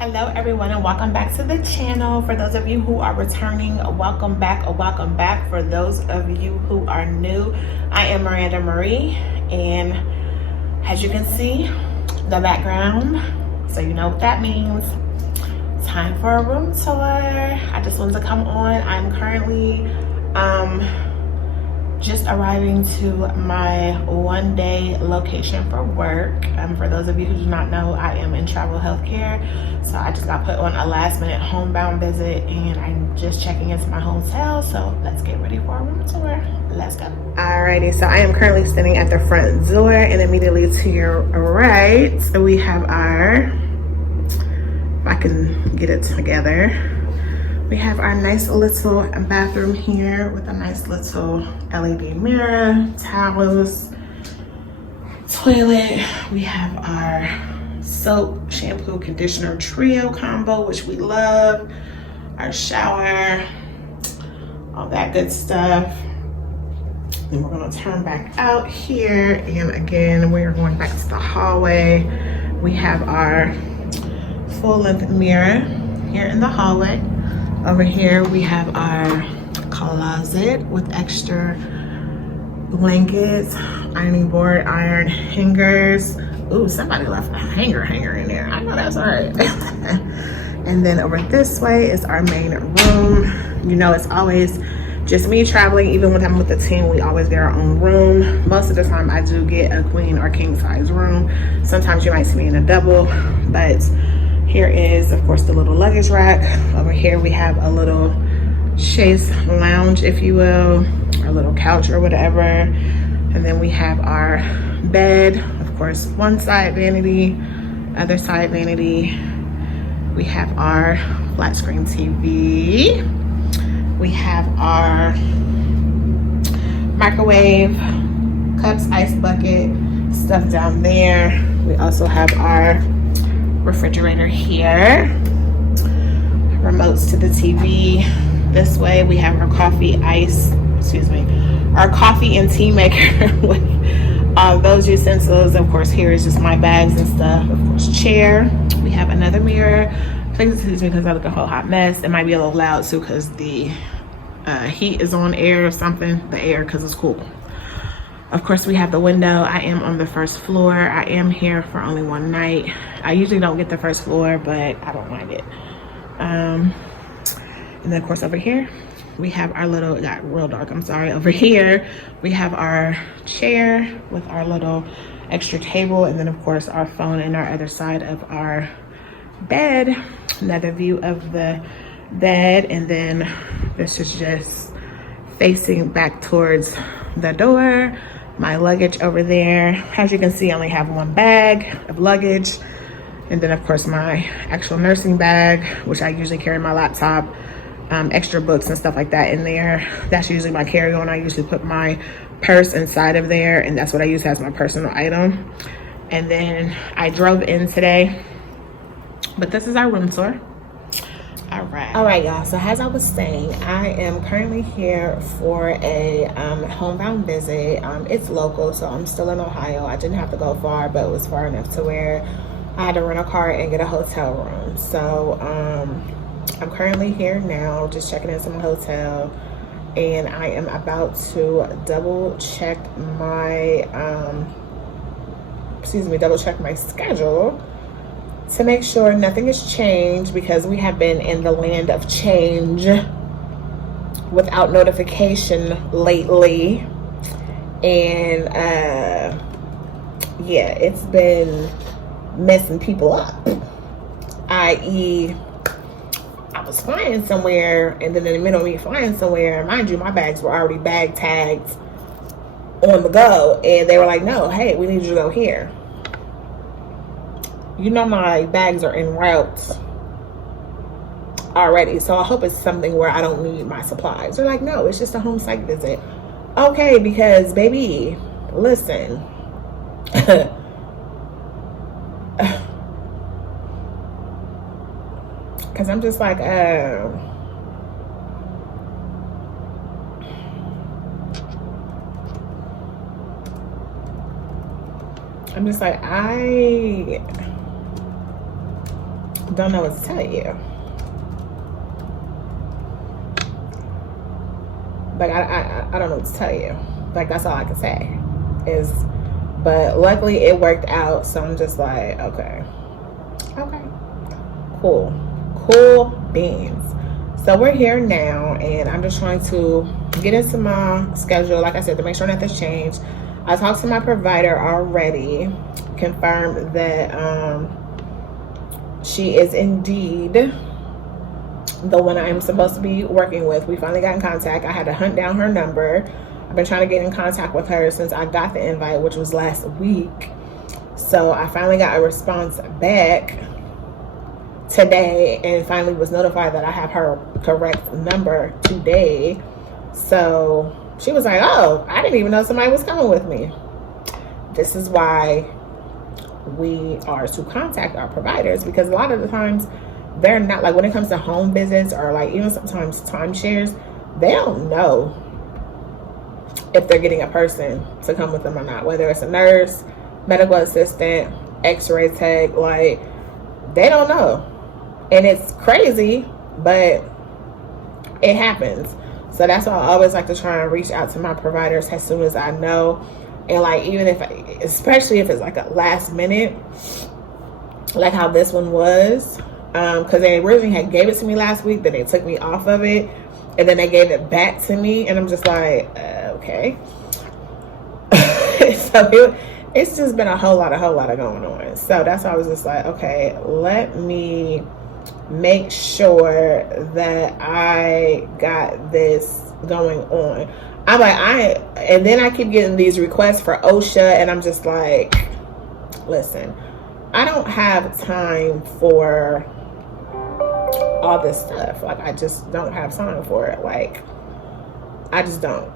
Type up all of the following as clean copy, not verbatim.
Hello everyone and welcome back to the channel. For those of you who are returning, welcome back or welcome back. For those of you who are new, I am Miranda Marie, and as you can see the background, so you know what that means. Time for a room tour. I just wanted to come on. I'm currently just arriving to my one-day location for work. For those of you who do not know, I am in travel healthcare, so I just got put on a last-minute homebound visit, and I'm just checking into my hotel. So let's get ready for a room tour. Let's go. Alrighty, so I am currently sitting at the front door, and immediately to your right, we have our, if I can get it together, we have our nice little bathroom here with a nice little LED mirror, towels, toilet. We have our soap, shampoo, conditioner trio combo, which we love. Our shower, all that good stuff. Then we're gonna turn back out here, and again, we are going back to the hallway. We have our full-length mirror here in the hallway. Over here we have our closet with extra blankets, ironing board, iron hangers. Ooh, somebody left a hanger in there. I know that's all right. And then over this way is our main room. You know, it's always just me traveling. Even when I'm with the team, we always get our own room. Most of the time I do get a queen or king size room. Sometimes you might see me in a double, but here is, of course, the little luggage rack. Over here, we have a little chaise lounge, if you will, our little couch or whatever. And then we have our bed, of course, one side vanity, other side vanity. We have our flat screen TV. We have our microwave, cups, ice bucket, stuff down there. We also have our refrigerator here, remotes to the TV. This way we have our coffee and tea maker with those utensils. Of course, here is just my bags and stuff. Of course, chair. We have another mirror. Please excuse me because I look a whole hot mess. It might be a little loud too because the heat is on air or something, the air, because it's cool. Of course, we have the window. I am on the first floor. I am here for only one night. I usually don't get the first floor, but I don't mind it. And then, of course, over here, we have our little, it got real dark, I'm sorry. Over here, we have our chair with our little extra table. And then, of course, our phone in our other side of our bed. Another view of the bed. And then this is just facing back towards the door. My luggage over there. As you can see, I only have one bag of luggage. And then of course my actual nursing bag, which I usually carry my laptop, extra books and stuff like that in there. That's usually my carry-on. I usually put my purse inside of there, and that's what I use as my personal item. And then I drove in today, but this is our room tour. All right, y'all, so as I was saying, I am currently here for a homebound visit. It's local, so I'm still in Ohio. I didn't have to go far, but it was far enough to where I had to rent a car and get a hotel room. So I'm currently here now, just checking into my hotel, and I am about to double check my schedule to make sure nothing has changed, because we have been in the land of change without notification lately. And yeah, it's been messing people up, i.e. I was flying somewhere, and then in the middle of me flying somewhere, mind you, my bags were already bag tagged on the go, and they were like, no, hey, we need you to go here. You know, my bags are en route already, so I hope it's something where I don't need my supplies. They're like, no, it's just a home site visit. Okay, because baby, listen. Because I'm just like, I'm just like, don't know what to tell you. Like, I don't know what to tell you. Like, that's all I can say is, but luckily it worked out. So I'm just like, okay, cool beans. So we're here now, and I'm just trying to get into my schedule, like I said, to make sure nothing's changed. I talked to my provider already, confirmed that she is indeed the one I'm supposed to be working with. We finally got in contact. I had to hunt down her number. I've been trying to get in contact with her since I got the invite, which was last week. So I finally got a response back today and finally was notified that I have her correct number today. So she was like, oh, I didn't even know somebody was coming with me. This is why we are to contact our providers, because a lot of the times they're not, like when it comes to home visits or like even sometimes timeshares, they don't know if they're getting a person to come with them or not, whether it's a nurse, medical assistant, x-ray tech, like they don't know. And it's crazy, but it happens. So that's why I always like to try and reach out to my providers as soon as I know. And like, even if, especially if it's like a last minute, like how this one was, because they originally had gave it to me last week, then they took me off of it, and then they gave it back to me, and I'm just like, okay. So it's just been a whole lot of going on. So that's why I was just like, okay, let me make sure that I got this going on. I'm like, and then I keep getting these requests for OSHA, and I'm just like, listen, I don't have time for all this stuff. Like, I just don't have time for it. Like, I just don't.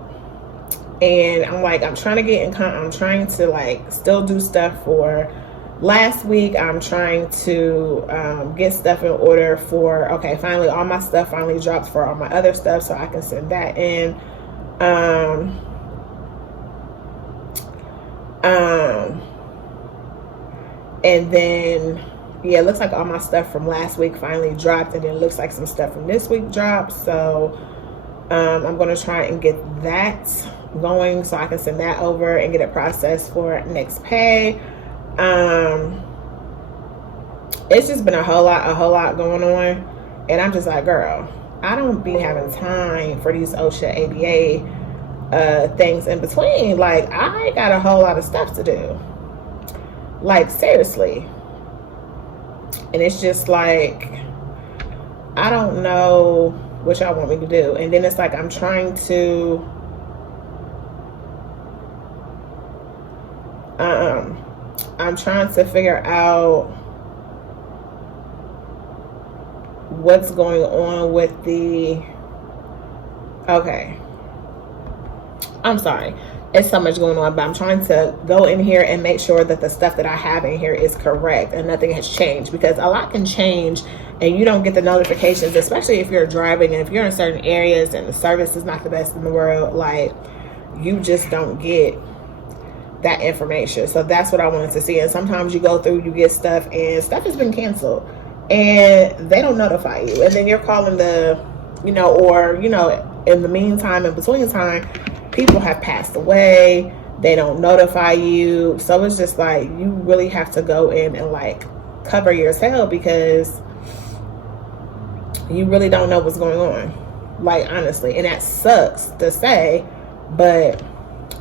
And I'm like, I'm trying to get in I'm trying to like still do stuff for last week. I'm trying to get stuff in order for, okay, finally all my stuff finally dropped for all my other stuff, so I can send that in. And then yeah, it looks like all my stuff from last week finally dropped, and then it looks like some stuff from this week dropped. So I'm gonna try and get that going so I can send that over and get it processed for next pay. It's just been a whole lot going on, and I'm just like, girl, I don't be having time for these OSHA ABA things in between. Like, I got a whole lot of stuff to do, like seriously. And it's just like, I don't know what y'all want me to do. And then it's like, I'm trying to figure out what's going on with the, okay, I'm sorry, it's so much going on, but I'm trying to go in here and make sure that the stuff that I have in here is correct and nothing has changed, because a lot can change and you don't get the notifications, especially if you're driving and if you're in certain areas and the service is not the best in the world. Like, you just don't get that information. So that's what I wanted to see. And sometimes you go through, you get stuff and stuff has been canceled and they don't notify you, and then you're calling the, or in the meantime, in between time, people have passed away, they don't notify you. So it's just like, you really have to go in and like cover yourself, because you really don't know what's going on, like, honestly. And that sucks to say, but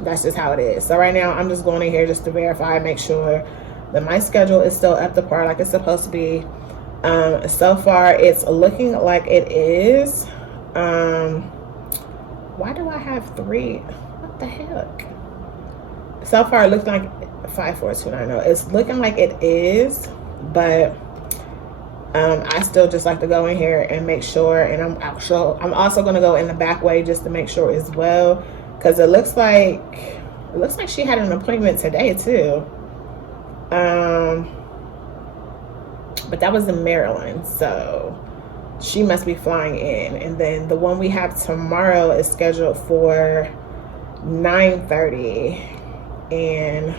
that's just how it is. So right now I'm just going in here just to verify, make sure that my schedule is still up to par like it's supposed to be. So far it's looking like it is. Why do I have 3? What the heck? So far it looks like 54290. It's looking like it is, but I still just like to go in here and make sure. And I'm also going to go in the back way just to make sure as well, because it looks like she had an appointment today too. But that was in Maryland, so she must be flying in. And then the one we have tomorrow is scheduled for 9:30, and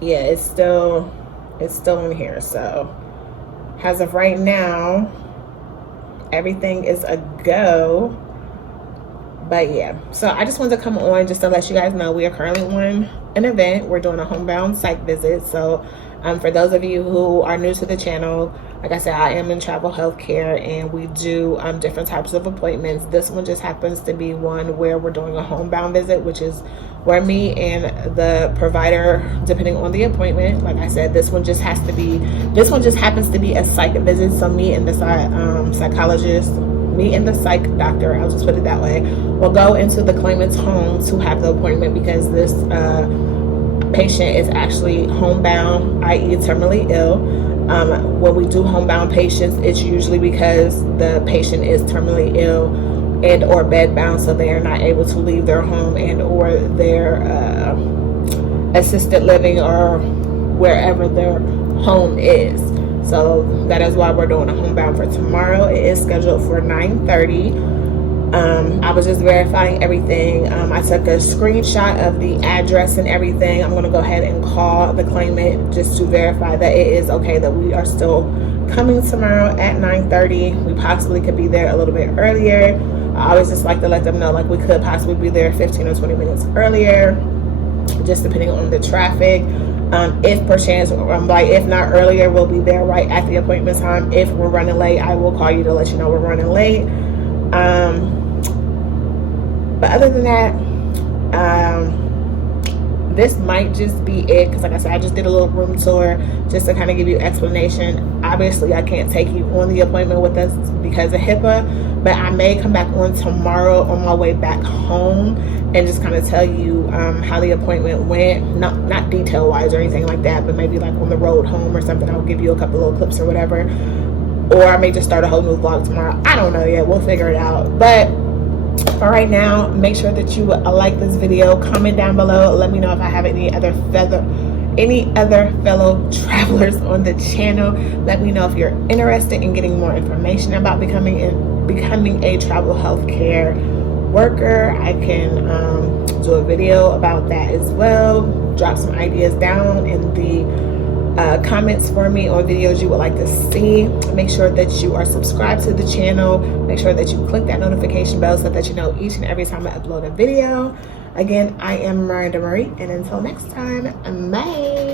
yeah, it's still it's still in here. So as of right now, everything is a go. But yeah, so I just wanted to come on just to let you guys know we are currently on an event. We're doing a homebound site visit. So for those of you who are new to the channel, like I said, I am in travel healthcare, and we do different types of appointments. This one just happens to be one where we're doing a homebound visit, which is where me and the provider, depending on the appointment, like I said, this one just happens to be a psych visit. So me and the psychologist, me and the psych doctor, I'll just put it that way, will go into the claimant's home to have the appointment, because this patient is actually homebound, i.e. terminally ill. When we do homebound patients, it's usually because the patient is terminally ill and or bedbound, so they are not able to leave their home and or their assisted living or wherever their home is. So that is why we're doing a homebound for tomorrow. It is scheduled for 9:30. I was just verifying everything. I took a screenshot of the address and everything. I'm going to go ahead and call the claimant just to verify that it is okay, that we are still coming tomorrow at 9:30. We possibly could be there a little bit earlier. I always just like to let them know, like, we could possibly be there 15 or 20 minutes earlier, just depending on the traffic. If perchance, if not earlier, we'll be there right at the appointment time. If we're running late, I will call you to let you know we're running late. But other than that, this might just be it, because like I said, I just did a little room tour just to kind of give you explanation. Obviously, I can't take you on the appointment with us because of HIPAA, but I may come back on tomorrow on my way back home and just kind of tell you how the appointment went, not detail wise or anything like that, but maybe like on the road home or something. I'll give you a couple little clips or whatever, or I may just start a whole new vlog tomorrow. I don't know yet, we'll figure it out. But for right now, make sure that you like this video, comment down below, let me know if I have any other fellow travelers on the channel. Let me know if you're interested in getting more information about becoming a travel healthcare worker. I can do a video about that as well. Drop some ideas down in the comments for me on videos you would like to see. Make sure that you are subscribed to the channel. Make sure that you click that notification bell so that you know each and every time I upload a video. Again, I am Miranda Marie, and until next time, bye.